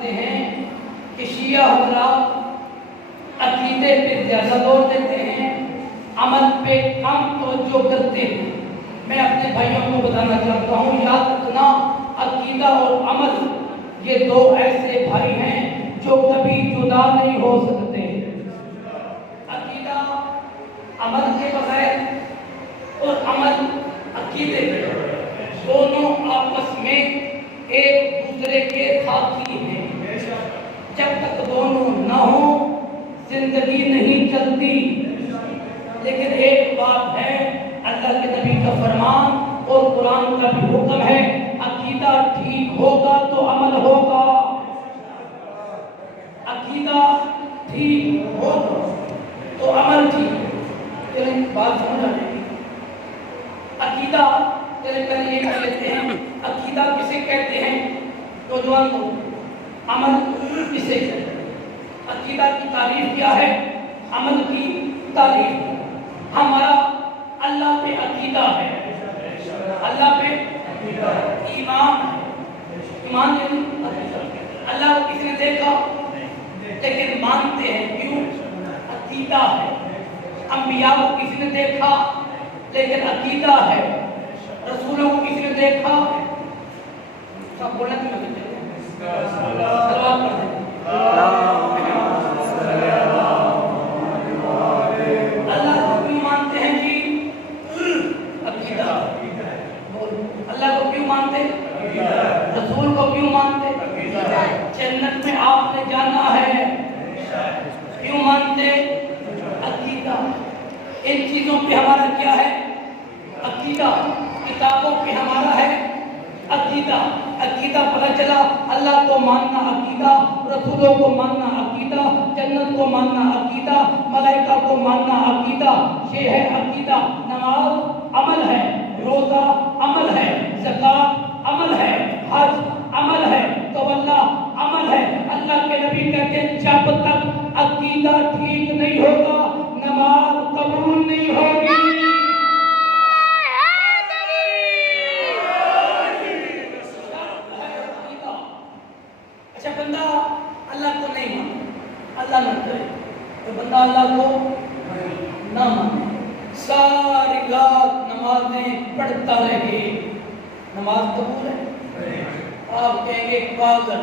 کرتے ہیں کہ شیعہ حضرات عقیدے پہ زیادہ زور دیتے ہیں، عمل پہ کم توجہ کرتے ہیں۔ میں اپنے بھائیوں کو بتانا چاہتا ہوں، یاد رکھنا عقیدہ اور عمل یہ دو ایسے بھائی ہیں جو کبھی جدا نہیں ہو سکتے۔ عقیدہ عمل کے بغیر اور عمل عقیدے کے بغیر دونوں آپس میں ایک دوسرے کے ساتھی ہیں۔ جب تک دونوں نہ ہوں زندگی نہیں چلتی۔ لیکن ایک بات ہے، اللہ کے نبی کا فرمان اور قرآن کا بھی حکم ہے، عقیدہ ٹھیک ہوگا تو عمل ہوگا۔ عقیدہ ٹھیک ہوگا تو عمل ٹھیک۔ چلیں بات سمجھ آ جائے گی۔ عقیدہ چلیں پہلے یہ کر لیتے ہیں، عقیدہ کسے کہتے ہیں نوجوان لوگ، عمل کسے کہتے ہیں؟ عقیدہ کی تعریف کیا ہے، عمل کی تعریف؟ ہمارا اللہ پہ عقیدہ ہے، اللہ پہ ایمان ہے۔ ایمان اللہ کو کسی نے دیکھا لیکن مانتے ہیں، کیوں؟ عقیدہ ہے۔ انبیاء کو کسی نے دیکھا لیکن عقیدہ ہے۔ رسولوں کو کسی نے دیکھا، سب بولنا کہ میں سلوات پڑھ دیں۔ اللہ کو کیوں مانتے ہیں جی؟ عقیدہ۔ اللہ کو کیوں مانتے؟ رسول کو کیوں مانتے؟ جنت میں آپ نے جانا ہے، کیوں مانتے؟ عقیدہ۔ ان چیزوں پہ ہمارا کیا ہے؟ عقیدہ۔ کتابوں پہ ہمارا ہے عقیدہ۔ عقیدہ پتہ چلا، اللہ کو ماننا عقیدہ، رسولوں کو ماننا عقیدہ، جنت کو ماننا عقیدہ، ملائکہ کو ماننا عقیدہ، یہ ہے عقیدہ۔ نماز عمل ہے، روزہ عمل ہے، زکوٰۃ عمل ہے، حج عمل ہے، توبہ عمل ہے۔ اللہ کے نبی کہتے ہیں جب تک عقیدہ ٹھیک نہیں ہوگا نماز قبول نہیں ہوگی۔ اچھا بندہ اللہ کو نہیں مانے، اللہ نہ کرے تو بندہ اللہ کو نہ مانے، ساری رات نمازیں پڑھتا رہے، نماز قبول ہے؟ آپ کہیں گے پاگل،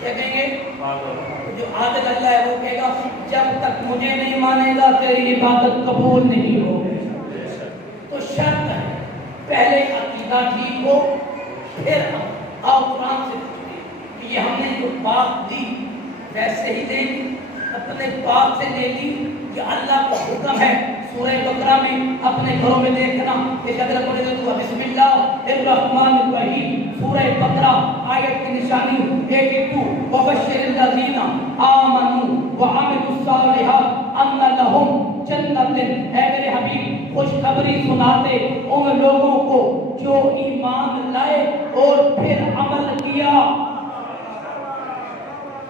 کیا کہیں گے؟ جو عادت اللہ ہے وہ کہے گا جب تک مجھے نہیں مانے گا تیری عبادت قبول نہیں ہوگی۔ تو شرط ہے پہلے عقیدہ ٹھیک ہو، پھر آپ قرآن سے پوچھیں کہ یہ ہم نے جو بات دی ویسے ہی لے لی، اپنے بات سے لے لی، یہ اللہ کا حکم ہے۔ سورہ بقرہ میں اپنے گھروں میں دیکھنا، ایک ادھر پڑھے تو بسم اللہ الرحمن الرحیم، سورہ بقرہ آیت کی نشانی 82، وبشر الذین آمنوا وعملوا الصالحات ان لہم جنت۔ اے میرے حبیب خوشخبری سناتے ان لوگوں کو جو ایمان لائے اور پھر عمل کیا۔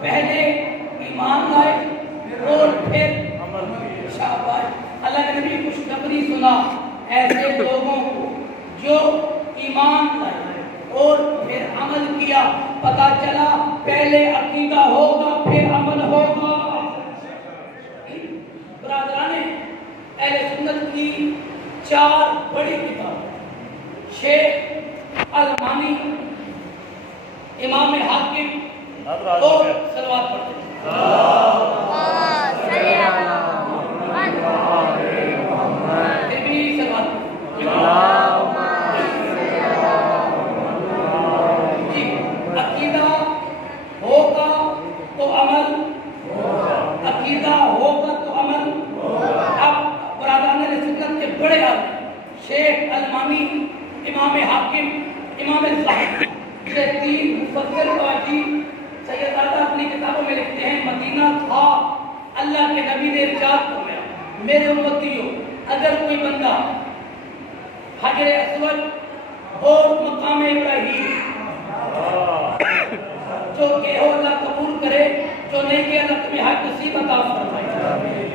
پہلے ایمان لائے اور پھر شاباش۔ اللہ کے نبی خوشخبری سنا ایسے لوگوں کو جو ایمان لائے اور پھر عمل کیا۔ پتہ چلا پہلے عقیدہ ہوگا پھر عمل ہوگا۔ برادران اہل سنت کی 4 بڑی کتاب، شیخ المانی، امام حاکم اور صلوات پڑھتے ہیں۔ عقیدہ ہوگا تو عمل، عقیدہ ہوگا تو عمل۔ اب برادران سنت کے بڑے عالم شیخ المانی، امام حاکم، امام زاہد، یہ 3 مفسر قاضی سیدزادہ اپنی کتابوں میں لکھتے ہیں مدینہ تھا، اللہ کے نبی نے ارشاد فرمایا میرے امتیوں اگر کوئی بندہ حجر اسود اور مقام ابراہیم جو کہ ہو اللہ قبول کرے، جو نہیں کہ اللہ تمہیں حج نصیب عطا فرمائے۔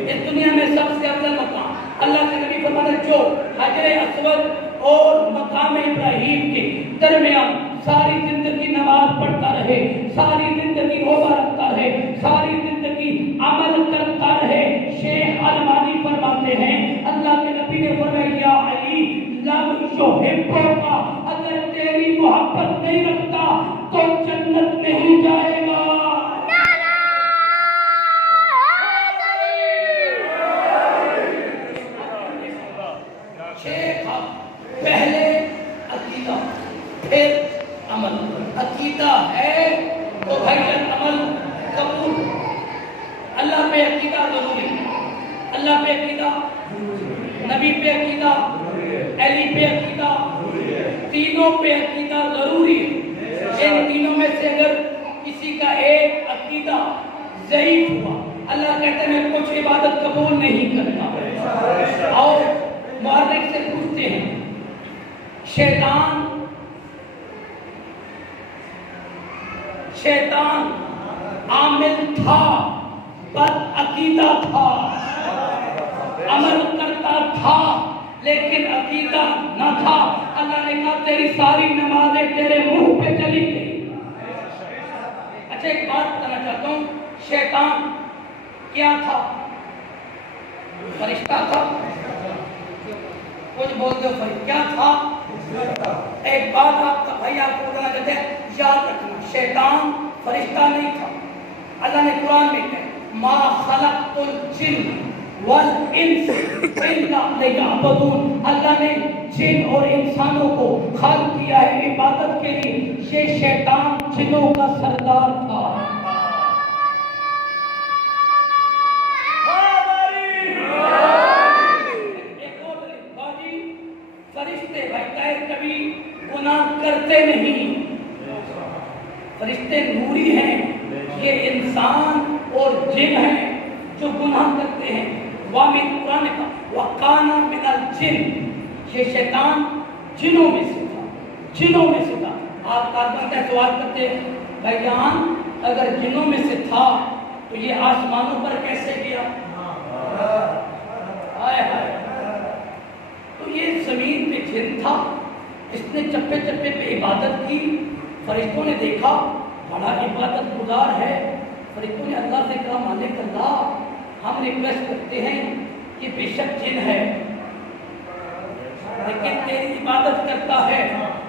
اس دنیا میں سب سے افضل مقام اللہ کے نبی فرماتے ہیں جو حجر اسود اور مقام ابراہیم کے درمیان ساری زندگی نماز پڑھتا رہے رہے، ساری زندگی روزہ رکھتا رہے، ساری زندگی عمل کرتا رہے۔ شیخ البانی فرماتے ہیں اللہ کے نبی نے فرمایا یا علی لم یحبک، اگر تیری محبت نہیں رکھتا تو جنت نہیں جائے گا۔ پہلے عقیدہ پھر عمل۔ عقیدہ ہے تو بھائی جان عمل قبول۔ اللہ پہ عقیدہ ضروری، اللہ پہ عقیدہ، نبی پہ عقیدہ، علی پہ عقیدہ، تینوں پہ عقیدہ ضروری ہے۔ ان تینوں میں سے اگر کسی کا ایک عقیدہ ضعیف ہوا، اللہ کہتے ہیں میں کچھ عبادت قبول نہیں کرتا۔ اور مورخ سے پوچھتے ہیں شیطان عامل تھا، بد عقیدہ تھا، عمل کرتا تھا لیکن عقیدہ نہ تھا۔ اللہ نے کہا تیری ساری نمازیں تیرے منہ پہ چلی گئی۔ اچھا ایک بات بتانا چاہتا ہوں، شیطان کیا تھا؟ فرشتہ تھا؟ کچھ بولتے ہو فرشتہ کیا تھا؟ ایک بات آپ کا بھائی آپ کو بتانا چاہتے ہیں، یاد رکھنا شیطان فرشتہ نہیں تھا۔ اللہ نے قرآن میں کہا ما خلقت الجن والانس الا لیعبدون، اللہ نے جن اور انسانوں کو خلق کیا ہے عبادت کے لیے۔ یہ شیطان جنوں کا سردار تھا۔ فرشتے بھائی کبھی گناہ کرتے نہیں، فرشتے نوری ہیں، یہ انسان اور جن ہیں جو گناہ کرتے ہیں۔ وامن قرآن کا وَقَانَ مِنَ الْجِنِّ، یہ شیطان جنوں میں سے تھا، جنوں میں سے تھا۔ آپ کاربن کا سوال کرتے ہیں بھائی جان اگر جنوں میں سے تھا تو یہ آسمانوں پر کیسے گیا؟ آئے ہائے، تو یہ زمین پہ جن تھا، اس نے چپے چپے پہ عبادت کی۔ فرشتوں نے دیکھا بڑا عبادت گزار ہے، فرشتوں نے اللہ سے کہا مالک اللہ ہم ریکویسٹ کرتے ہیں کہ بے شک جن ہے لیکن تیری عبادت کرتا ہے،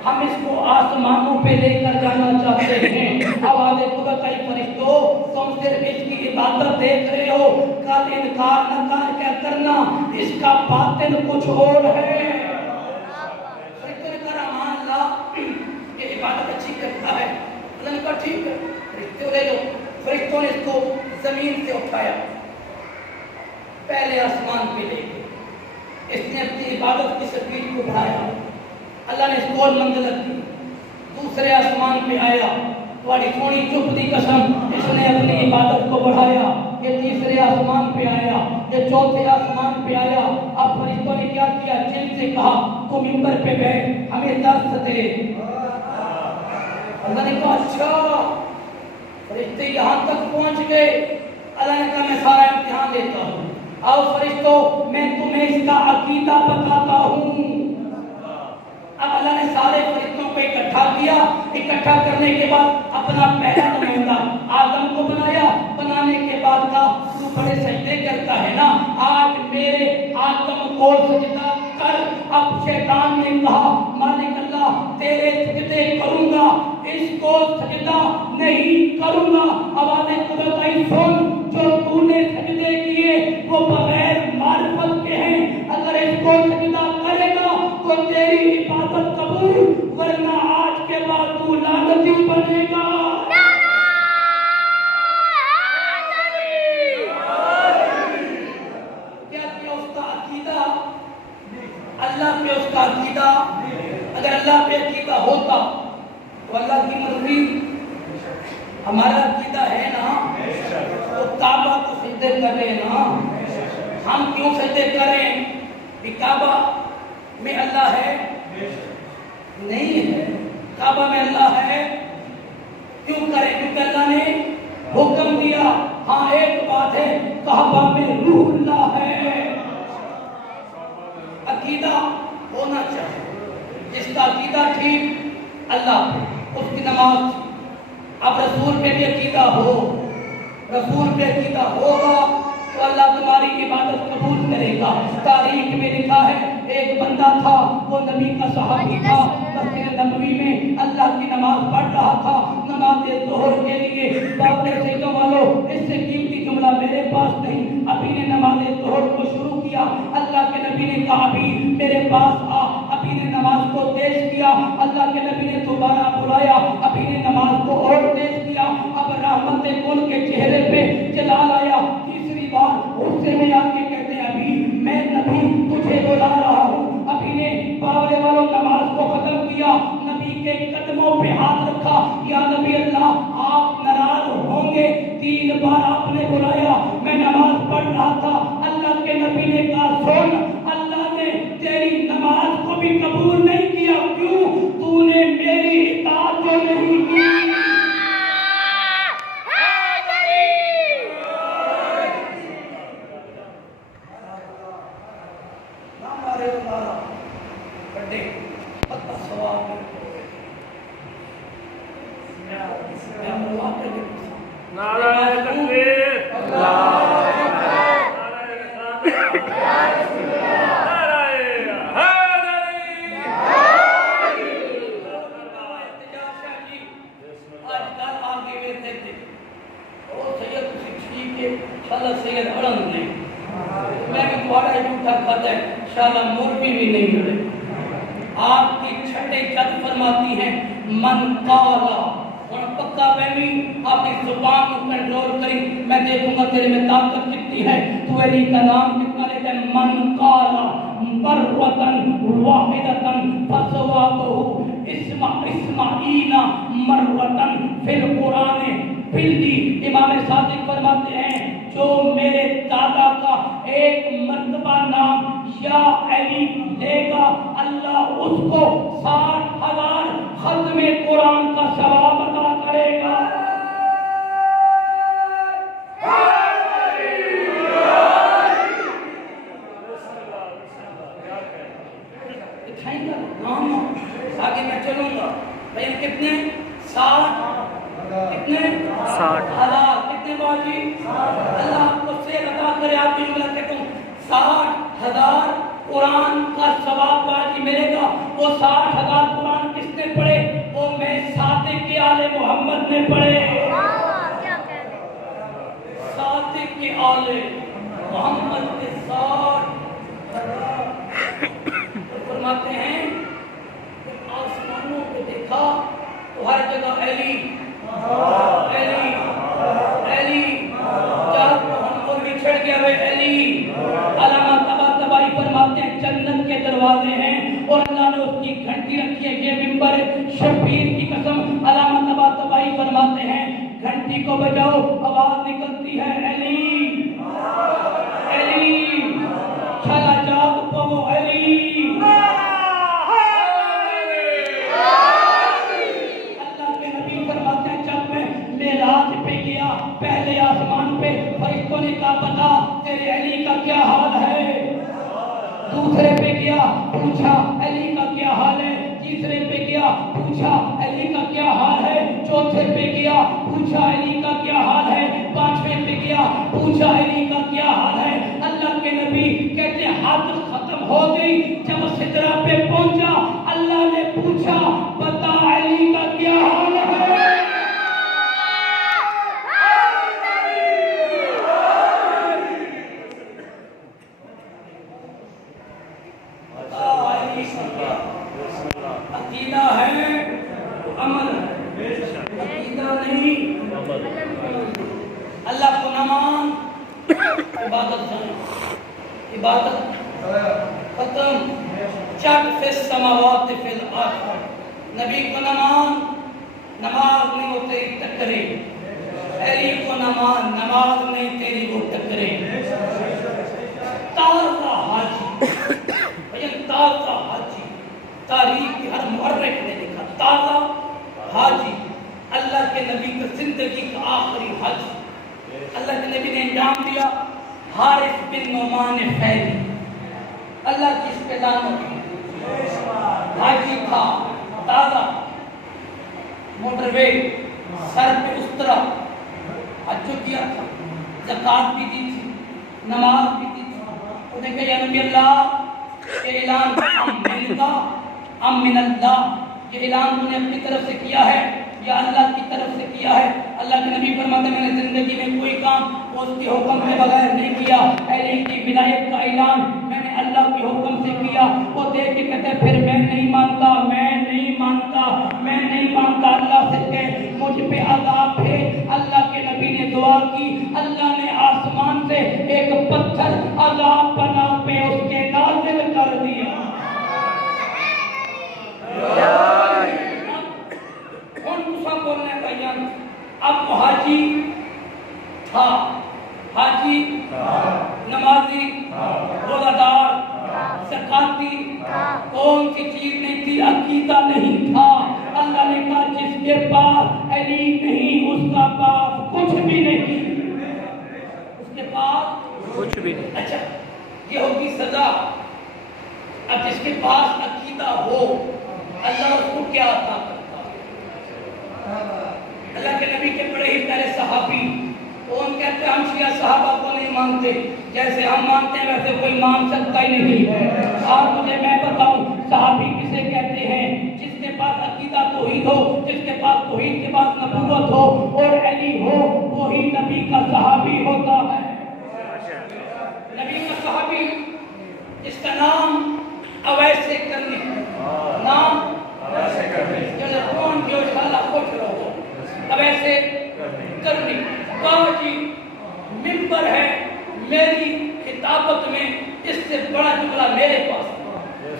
ہم اس کو آسمانوں پہ لے کر جانا چاہتے ہیں۔ آواز خدا کا فرشتوں تم صرف اس کی عبادت دیکھ رہے ہو، کل انکار نہ کیا کرنا، اس کا باطن کچھ اور ہے۔ فرشتوں نے کہا امان اللہ یہ عبادت اچھی کرتا ہے، اللہ نے کہا ٹھیک ہے فرشتوں لے لو۔ فرشتوں نے اس کو زمین سے اٹھایا، پہلے آسمان پہ لے گئے، اس نے اپنی عبادت کی سپیڈ کو بڑھایا، اللہ نے اس کو اور منزلت دی۔ دوسرے آسمان پہ آیا، تھوڑی تھوڑی چپ دی قسم، اس نے اپنی عبادت کو بڑھایا۔ یہ تیسرے آسمان پہ آیا، یہ چوتھے آسمان پہ آیا۔ اب فرشتوں نے کیا کیا؟ جن سے کہا تو ممبر پہ بیٹھ ہمیں درس دے۔ اللہ نے کہا اچھا، فرشتے یہاں تک پہنچ گئے۔ اللہ نے کہا میں سارا امتحان لیتا ہوں، آؤ فرشتوں میں تمہیں اس کا عقیدہ بتاتا ہوں۔ اب اللہ نے سارے فرشتوں کو اکٹھا کیا، اکٹھا کرنے کے بعد اپنا پہلا نمائندہ آدم کو بنایا، بنانے کے بعد کہا تو بڑے سجدے کرتا ہے نا، آج میرے آدم کو سجدہ کر۔ اب شیطان نے کہا مالک اللہ تیرے سجدے کروں گا، اس کو سجدہ نہیں کروں گا۔ آواز قدرت سن، جو تو نے سجدے کیے وہ بغیر معرفت کے ہیں، اگر اس کو سجدہ کرے گا تو تیری عبادت قبول، ورنہ آج کے بعد تو لعنتی بنے گا۔ کیا کیا اس کا عقیدہ؟ اللہ پہ اس کا عقیدہ، اگر اللہ پہ عقیدہ ہوتا تو اللہ کی مرضی۔ ہمارا عقیدہ ہے نا تو کعبہ کو سجدے کر رہے ہیں نا، ہم کیوں سجدے کریں؟ کہ کعبہ میں اللہ ہے؟ نہیں ہے، کعبہ میں اللہ ہے، کیوں کریں؟ کیونکہ اللہ نے حکم دیا۔ ہاں ایک بات ہے، کعبہ میں روح اللہ ہے۔ عقیدہ ہونا چاہیے، جس کا عقیدہ ٹھیک اللہ اس کی نماز ٹھیک۔ اب اب رسول پہ بھی عقیدہ ہو، رسول پہ عقیدہ ہوگا تو اللہ تمہاری عبادت قبول کرے گا۔ تاریخ میں لکھا ہے ایک بندہ تھا، وہ نبی کا صحابی تھا، مسجد نبوی میں اللہ کی نماز پڑھ رہا تھا، نماز ظہر کے لیے۔ باپ نے سیدوں والو، اس سے قیمتی جملہ میرے پاس نہیں، ابھی نے نماز ظہر کو شروع کیا، اللہ کے نبی نے کہا ابھی میرے پاس آ، ابھی نے نماز کو تیز کیا، اللہ کے نبی نے دوبارہ بلایا، ابھی نے نماز کو اور تیز کیا، اب رحمت کل کے چہرے پہ جلال آیا۔ تیسری بار غصے میں آ کے کہتے ہیں ابھی میں نبی تجھے بلا رہا ہوں، ابھی نے باولے والوں نماز کو ختم کیا، نبی کے قدموں پہ ہاتھ رکھا، یا نبی اللہ آپ ناراض ہوں گے، 3 بار آپ نے بلایا، میں نماز پڑھ رہا تھا۔ اللہ کے نبی نے کہا سن، اللہ نے تیری نماز کو بھی قبول نہیں کیا، کیوں؟ تو نے میری اطاعت کو نہیں کی۔ آپ کی چھٹے جد فرماتی ہیں من قالا، اور پکا بہنی اپنی زبان کو کنٹرول کری، میں دیکھوں گا تیرے میں طاقت کتنی ہے، تو علی کا نام کتنا لیتے ہیں۔ من قالا مرتن واحدتن فثوابہ اسمعین مرتن فی القرآن بلدی۔ امام صادق فرماتے ہیں جو میرے دادا کا ایک مرتبہ نام یا علی لے گا، اللہ اس کو 60,000 ختم قرآن کا ثواب عطا کرے گا۔ دکھائیں گا نام، آگے میں چلوں گا بھائی کتنے 60 کتنے 60,000 کتنے باجی اللہ آپ کو سیر عطا کرے۔ آپ کی جملہ کہتا ہوں 60,000 قرآن کا ثواب باجی ملے گا۔ وہ 60,000 قرآن کس نے پڑھے؟ وہ میں صادق کے آل محمد نے پڑھے، صادق کے آل محمد کے 60,000۔ فرماتے ہیں کہ آسمانوں کو دیکھا تو ہر جگہ علی علی علی، چار ہم بچھڑ گیا ہوئے علی۔ علامہ طباطبائی فرماتے ہیں جنت کے دروازے ہیں اور اللہ نے اس کی گھنٹی رکھی ہے، یہ منبر شبیر کی قسم۔ علامہ طباطبائی فرماتے ہیں گھنٹی کو بجاؤ، آواز نکلتی ہے علی علی، چھلا جاگ پو علی۔ معراج پہ گیا، پہلے آسمان پہ فرشتوں نے کہا بتا تیرے علی کا کیا حال ہے، دوسرے پہ گیا پوچھا علی کا کیا حال ہے، تیسرے پہ گیا پوچھا علی کا کیا حال ہے، چوتھے پہ گیا پوچھا علی کا کیا حال ہے، پانچویں پہ گیا پوچھا علی کا کیا حال ہے۔ اللہ کے نبی کہتے حد ختم ہو گئی، جب سدرہ پہ پہنچا اللہ نے پوچھا بتا علی کا کیا حال ہے۔ عقیدہ ہے عمل ہے، عقیدہ نہیں اللہ کو نہ مان، عبادت جانا، عبادت ختم۔ چک فی السماوات فی الارض، نبی کو نہ مان نماز نہیں وہ تیری ٹکرے، علی کو نہ مان نماز نہیں تیری وہ ٹکرے۔ تازہ حاجی تازہ حاجی، تاریخ کی ہر مورخ نے لکھا تازہ حاجی، اللہ کے نبی کی زندگی کا آخری حج اللہ کے نبی نے انجام دیا۔ حارث بن نعمان فہری اللہ کی اس پہ لعنت، حاجی تھا تازہ، موٹر وے سر پہ استرا، حج کیا تھا، زکات بھی دی تھی، نماز بھی دی تھی. انہوں نے کہا یا نبی اللہ یہ اعلان ام من اللہ، یہ اعلان تو نے اپنی طرف سے کیا ہے یا اللہ کی طرف سے کیا ہے؟ اللہ کے نبی فرماتے ہیں میں نے زندگی میں کوئی کام اس کے حکم کے بغیر نہیں کیا. علی کی ولایت کا اعلان میں نے اللہ کے حکم سے کیا. وہ دیکھ کے کہتے پھر میں نہیں مانتا، میں نہیں مانتا، میں نہیں مانتا. اللہ سے کہ مجھ پہ عذاب ہے. اللہ کے نبی نے دعا کی، اللہ نے آسمان سے ایک پتھر عذاب بنا پہ اس کے نازل کر دیا. بولنے کا اب حاجی تھا، حاجی نمازی روزہ دار زکاتی کون سی چیز نہیں تھی؟ عقیدہ نہیں تھا. اللہ نے کہا جس کے پاس علی نہیں اس کا پاس کچھ بھی نہیں، اس کے پاس کچھ بھی نہیں. اچھا یہ ہوگی سزا. اب جس کے پاس عقیدہ ہو اللہ اس کو کیا عطا کرتا؟ اللہ کے نبی کے بڑے ہی پیارے صحابی، کون کہتے ہیں ہم شیعہ صحابہ کو نہیں مانتے، جیسے ہم مانتے ہیں ویسے کوئی مان سکتا ہی نہیں ہے. اور مجھے میں بتاؤں صحابی کسے کہتے ہیں؟ جس کے پاس عقیدہ توحید ہو، جس کے پاس توحید کے بعد نبوت ہو اور علی ہو، وہی نبی کا صحابی ہوتا ہے. نبی کا صحابی جس کا نام اویس کرنی، نام جو کون جو شالا خوش رہو اویس کرنی. باجی منبر ہے میری خطابت میں، اس سے بڑا جملہ میرے پاس نہیں.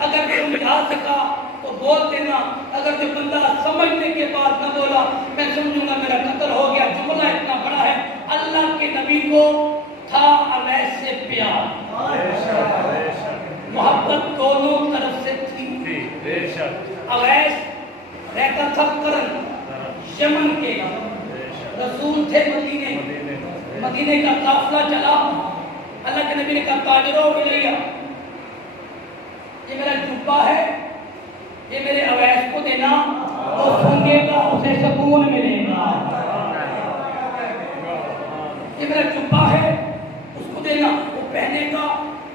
اگر کوئی سمجھا سکا تو بول دینا، اگر جو بندہ سمجھنے کے بعد نہ بولا میں سمجھوں گا میرا قتل ہو گیا. جملہ اتنا بڑا ہے. اللہ کے نبی کو تھا اویس سے پیار، محبت دونوں طرف سے تھی. اویس رہتا تھا کرن یمن کے، رسول تھے مدینے کا قافلہ چلا. اللہ کے نبی نے کہا تاجروں الیہ، یہ میرا جبہ ہے، یہ میرے اویس کو دینا، وہ سنگے گا اسے سکون ملے گا. یہ میرا جبہ ہے اس کو دینا، وہ پہنے گا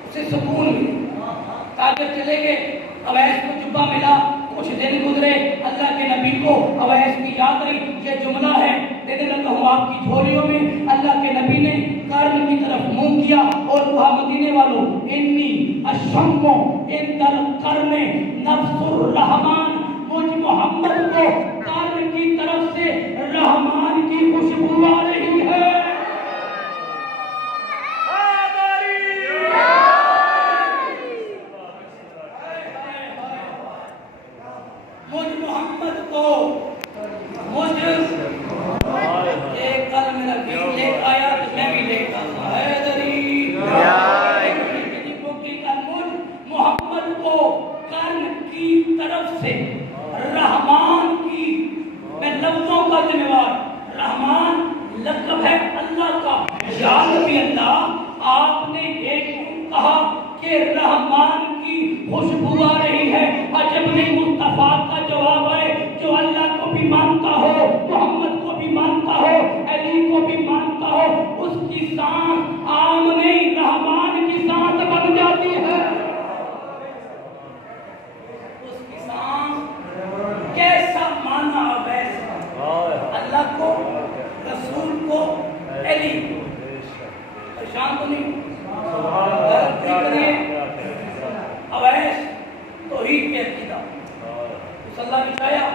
اسے سکون ملے گا. تاجر چلے گئے، اویس کو جبہ ملا. کچھ دن گزرے، اللہ کے نبی کو اویس کی یاد رہی. یہ جملہ ہے دینے لگا ہوں آپ کی جھولیوں میں. اللہ کے نبی نے قرن کی طرف منہ کیا اور کہا مدینے والوں انی اشم عند القرن نفس الرحمن، مجھ محمد کو قرن کی طرف سے رحمان کی خوشبو آ رہی ہے. رحمان کی میں لفظوں کا ذمہ وار. رحمان لقب ہے اللہ کا. یا نبی اللہ آپ نے یہ کیوں کہا کہ رحمان کی خوشبو آ رہی ہے؟ عجب نہیں مصطفیٰ کا جواب ہے. جو اللہ کو بھی مانتا ہو، محمد کو بھی مانتا ہو، علی کو بھی مانتا ہو، اس کی سانس عام نہیں رحمان کی سانس بن جاتی ہے. کیسا مانا ویسا، اللہ کو، رسول کو، علی کو. پریشان تو نہیں اویس توحید کے عقیدہ مصلی بچھایا،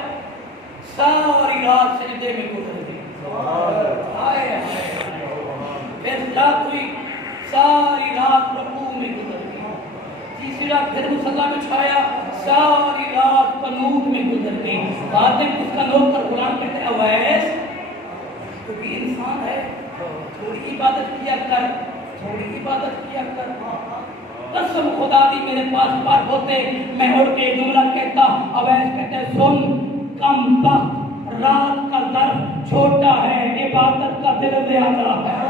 ساری رات سجدے میں گزر گئی. پھر رات ہوئی، ساری رات رکوع میں گزر گئی. تیسری رات پھر مصلی بچھایا، ساری رات قنوت میں گزر گئی. بعد میں اس کا لوگ پر قرآن کہتے ہیں اویس تو بھی انسان ہے، تھوڑی عبادت کیا کر، تھوڑی عبادت کیا کر. قسم خدا دی میرے پاس بار ہوتے میں اڑ کے جملہ کہتا. اویس کہتے ہیں سن کم بخت، رات کا ظرف چھوٹا ہے، عبادت کا دل زیادہ ہے.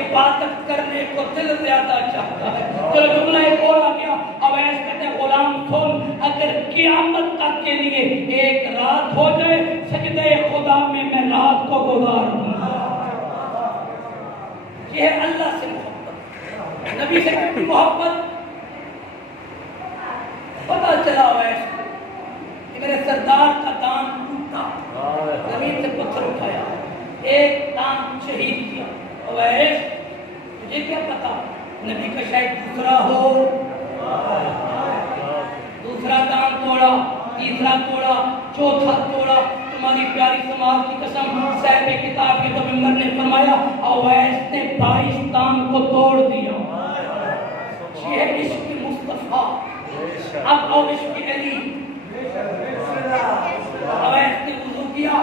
عبادت کرنے کو دل زیادہ چاہتا ہے. چلو جملہ ایک اور آ گیا. اویس کہتے ہیں غلام سن، اگر قیامت تک کے لیے ایک رات ہو جائے سجدہ خدا میں رات کو گزار دوں گا. یہ ہے اللہ سے محبت، نبی سے کتنی محبت. پتا چلا اویس کو کہ میرے سردار کا دان ٹوٹا، زمین سے پتھر اٹھایا، ایک دان شہید کیا. اویس مجھے کیا پتا نبی کا شاید دوسرا ہو. دوسرا دان توڑا، تیسرا توڑا، چوتھا توڑا. تمہاری پیاری سماج کی قسم، صاحب کتاب کے تو ممبر نے فرمایا اویس نے 22 دان کو توڑ دیا. یہ ہے عشق مصطفیٰ. اب اور عشق علی. اویس نے وضو کیا،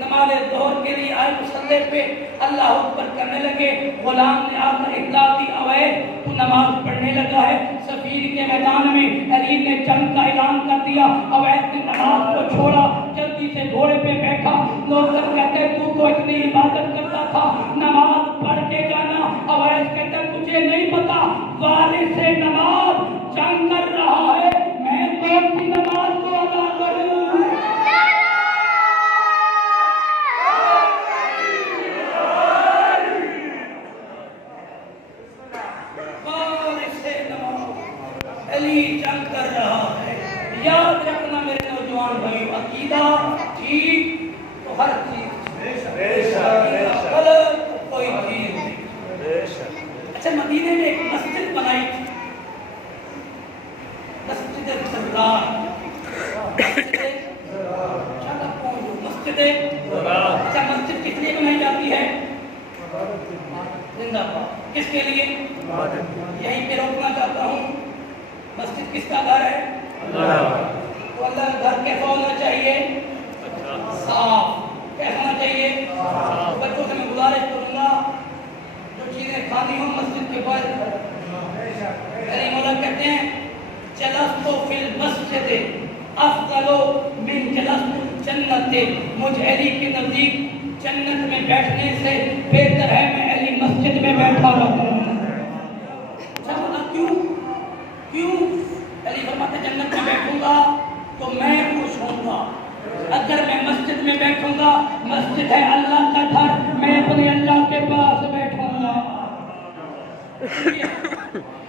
نماز ظہر کے لیے آئے مصلی پہ، اللہ اکبر کرنے لگے. غلام نے آ کر اطلاع دی اویس تو نماز پڑھنے لگا ہے. صفیر کے میدان میں علی نے جنگ کا اعلان کر دیا. اویس نے نماز کو چھوڑا، جلدی سے گھوڑے پہ بیٹھا. لوگ سب کہتے تو اتنی عبادت کرتا تھا، نماز پڑھ کے جانا. اویس کہتے مجھے نہیں پتا والد سے نماز جنگ کر رہا ہے، میں کون سی نماز کو ادا کروں. علی جنگ کر رہا ہے. یاد رکھنا میرے نوجوان بھائی، عقیدہ ٹھیک تو ہر چیز غلط تو کوئی چیز نہیں. اچھا مدینے میں ایک مسجد بنائی تھی، مسجد زرار. مسجد اچھا مسجد کس لیے بنائی جاتی ہے؟ زندہ باد. کس کے لیے؟ یہیں پہ روکنا چاہتا ہوں. مسجد کس کا گھر ہے؟ تو اللہ کا گھر کیسا ہونا چاہیے؟ صاف. کیسا ہونا چاہیے؟ بچوں سے میں گزارش کروں گا جو چیزیں کھانی ہوں مسجد کے باہر. علی مولا کہتے ہیں جلست فی المسجد افضل من جلست جنت. مجھ علی کے نزدیک جنت میں بیٹھنے سے بہتر ہے میں علی مسجد میں بیٹھا رہتا ہوں. کیوں؟ علی فرماتے جنت میں بیٹھوں گا تو میں خوش ہوں گا. اگر میں مسجد میں بیٹھوں گا، مسجد ہے اللہ کا گھر، میں اپنے اللہ کے پاس بیٹھوں گا.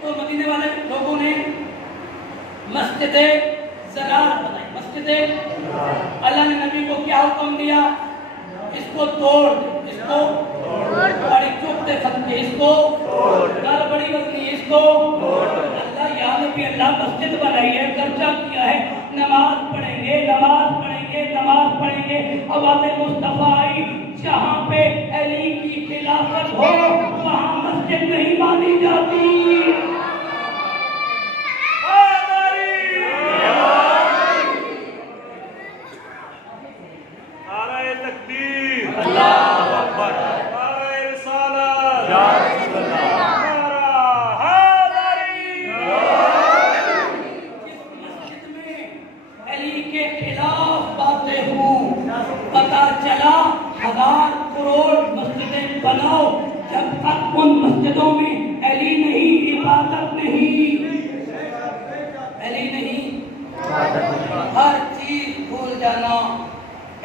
تو مدینے والے لوگوں نے مسجد زرار بنائی. مسجد اللہ نے نبی کو کیا حکم دیا؟ اس کو توڑ، اس کو بڑی چوکتے سکتے، اس کو بڑی وزنی، اس کو اللہ یا نبی اللہ مسجد بنائی ہے، خرچہ کیا ہے، نماز پڑھیں گے، نماز پڑھیں گے، نماز پڑھیں گے. آواز مصطفیٰ آئی جہاں پہ علی کی خلافت ہو وہاں مسجد نہیں مانی جاتی. بناؤ جب تک ان مسجدوں میں علی نہیں، عبادت نہیں. علی نہیں، ہر چیز بھول جانا،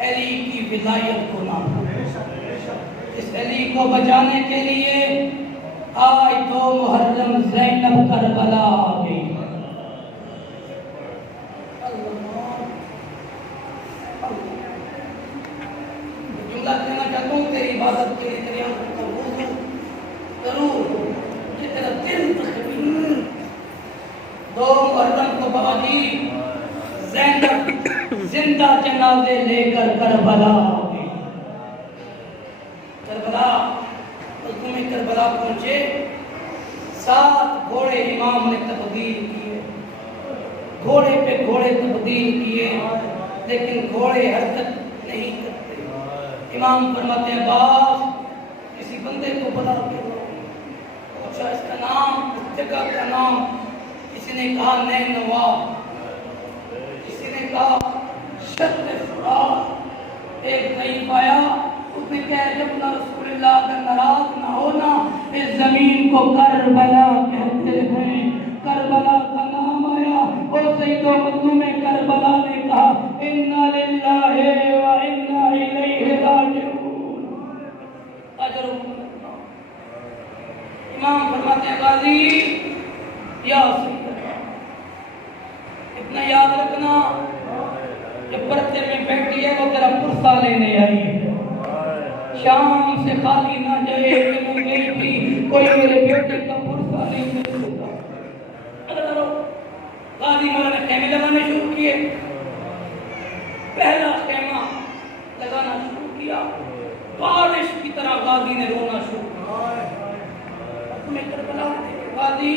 علی کی ولایت کو نہ بھولنا. اس علی کو بچانے کے لیے آج 2 محرم زینب کربلا آ گئی. جملہ کہنا چاہتا ہوں تیری عبادت کے لیے تیری آنکھوں کا وضو ضرور کہ تیرا دل تخمین. 2 محرم کو بابا جی زینب زندہ جنازے لے کر کربلا آ گئی. کربلا میں کربلا پہنچے، 7 گھوڑے امام نے تبدیل کیے، گھوڑے پہ گھوڑے تبدیل کیے، لیکن گھوڑے حرکت نہیں کرتے. امام فرماتے ہیں باز کسی بندے کو بلا کے پوچھا اس کا نام، اس جگہ کا نام. کسی نے کہا نینوا، کسی نے کہا شد فرات. ایک نہیں پایا، اس نے کہا جب نہ رسول اللہ اگر ناراض نہ ہونا جن کو کربلا کہتے ہیں، کربلا کا نام آیا اور سید و مظلوم کربلا نے کہا انا للہ و انا الیہ راجعون۔ اجر امام فرماتے ہیں غازی یا سید اتنا یاد رکھنا، جب پرتے میں بیٹھی ہے وہ تیرا پرسہ لینے آئی ہے، شام سے خالی نہ جائے کہ میں گئی تھی کوئی میرے بیٹے کا پرسہ نہیں ملتا۔ غازی مولا نے خیمے لگانے شروع کیے، پہلا خیمہ لگانا شروع کیا، بارش کی طرح غازی نے رونا شروع کیا۔ تمہیں کربلا غازی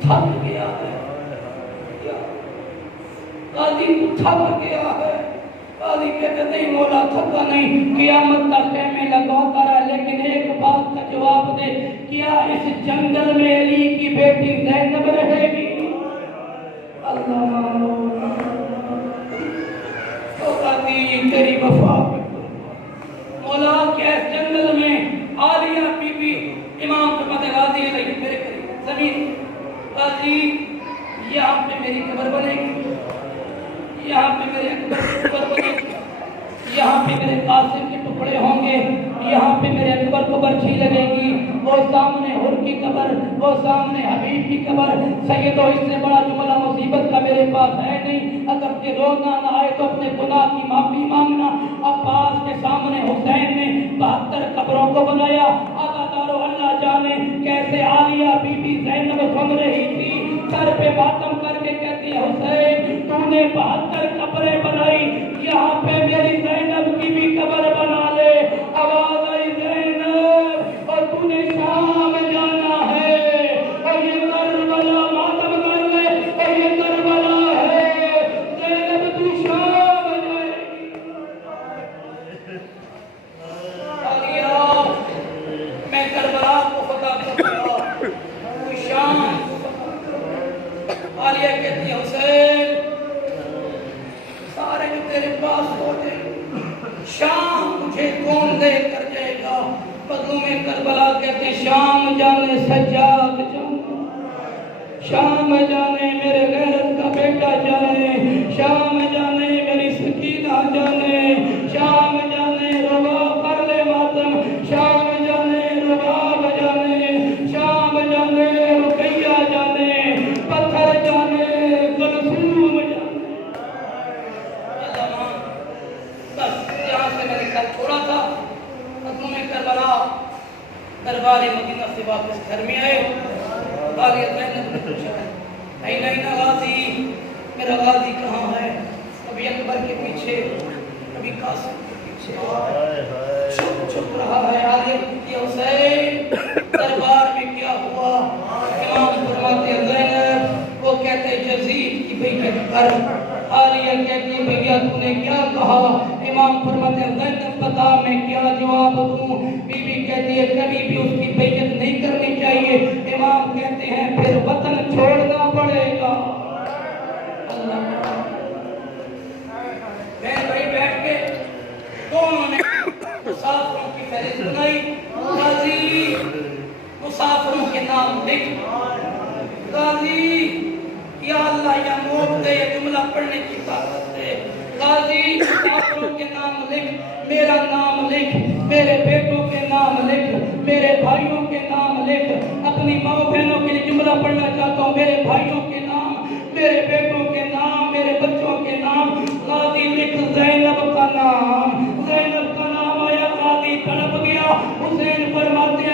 تھک گیا ہے، غازی تھک گیا ہے۔ غازی کہتے نہیں مولا تھکا نہیں، قیامت تک خیمے لگاتا رہا، لیکن ایک بات کا جواب دے، کیا اس جنگل میں علی کی بیٹی زینب رہے گی؟ اللہ مانو تو غازی تیری وفا مولا، کیا اس جنگل میں عالیہ بی بی امام فرماتے غازی علیہ میرے قریب زمین، غازی یہاں پہ میری قبر بنے گی، یہاں پہ میرے اکبر کی قبر بنے گی، یہاں پہ میرے قاسم کے ٹکڑے ہوں گے، یہاں پہ میرے اکبر کو برچھی لگے گی، وہ سامنے حر کی قبر، وہ سامنے حبیب کی قبر۔ سیدو اس سے بڑا جملہ مصیبت کا میرے پاس ہے نہیں، اگر کہ رونا نہ آئے تو اپنے گناہ کی معافی مانگنا۔ عباس کے سامنے حسین نے 72 قبروں کو بنایا، آقا اللہ جانے کیسے عالیہ بی بی زینب سن رہی تھی، سر پہ ماتم کر کے کہتی ہے حسین تو نے 72 قبریں بنائی، یہاں پہ میری زینب کی بھی قبر بنا لے۔ آواز آئی زینب اور تو نے شام جانا ہے، اور یہ کربلا ماتم کر لے، اور یہ کربلا ہے، زینب تو شام جائے گی۔ عالیہ میں کربلا کو فتح کروں گا، تو شام کو فتح کروں۔ عالیہ کہتی ہے حسین سارے جو تیرے پاس ہو جائے شام مجھے کون دے کر جائے گا؟ مظلوم کربلا کہتے ہیں شام جانے سجاد جانے، شام جانے میرے غیرت کا بیٹا جانے، شام جانے میری سکینہ جانے، شام جانے ربا کر لے ماتم، شام جانے رباب جانے، شام جانے رقیہ جانے، پتھر جانے، کلثوم جانے۔ بس یہاں سے میں نے کل چھوڑا تھا، مظلوم کربلا دربار مدینہ سے واپس گھر میں آئے، عالیہ زینب نے پوچھا این این غازی، میرا غازی کہاں ہے؟ کبھی اکبر کے پیچھے، کبھی قاسم کے پیچھے چھپ رہا ہے۔ عالیہ کہتی ہے حسین دربار میں کیا ہوا؟ امام فرماتے ہیں زینب، وہ کہتے ہیں یزید کی بیعت کر۔ عالیہ کہتی ہے بھیا تو نے کیا کہا؟ امام فرماتے ہیں زینب بتا میں کیا جواب دوں؟ بی بی کہتی ہے کبھی بھی اس کی بیعت نہیں کرنی چاہیے۔ امام کہتے ہیں پھر وطن چھوڑنا پڑے گا۔ اللہ بھائی بیٹھ کے دونوں نے مسافروں کی فہرست بنائی، غازی مسافروں کے نام لکھ، غازی یا اللہ یا موت دے، یہ جملہ پڑھنے کی طاقت دے، غازی مسافروں کے نام لکھ، میرا نام لکھ، میرے بیٹوں کے نام لکھ، میرے بھائیوں کے نام لکھ، اپنی ماں بہنوں کے لیے جملہ پڑھنا چاہتا ہوں، میرے بھائیوں کے نام، میرے بیٹوں کے نام، میرے بچوں کے نام۔ غازی لکھ زینب کا نام، زینب کا نام آیا، غازی تڑپ گیا۔ حسین فرماتے ہیں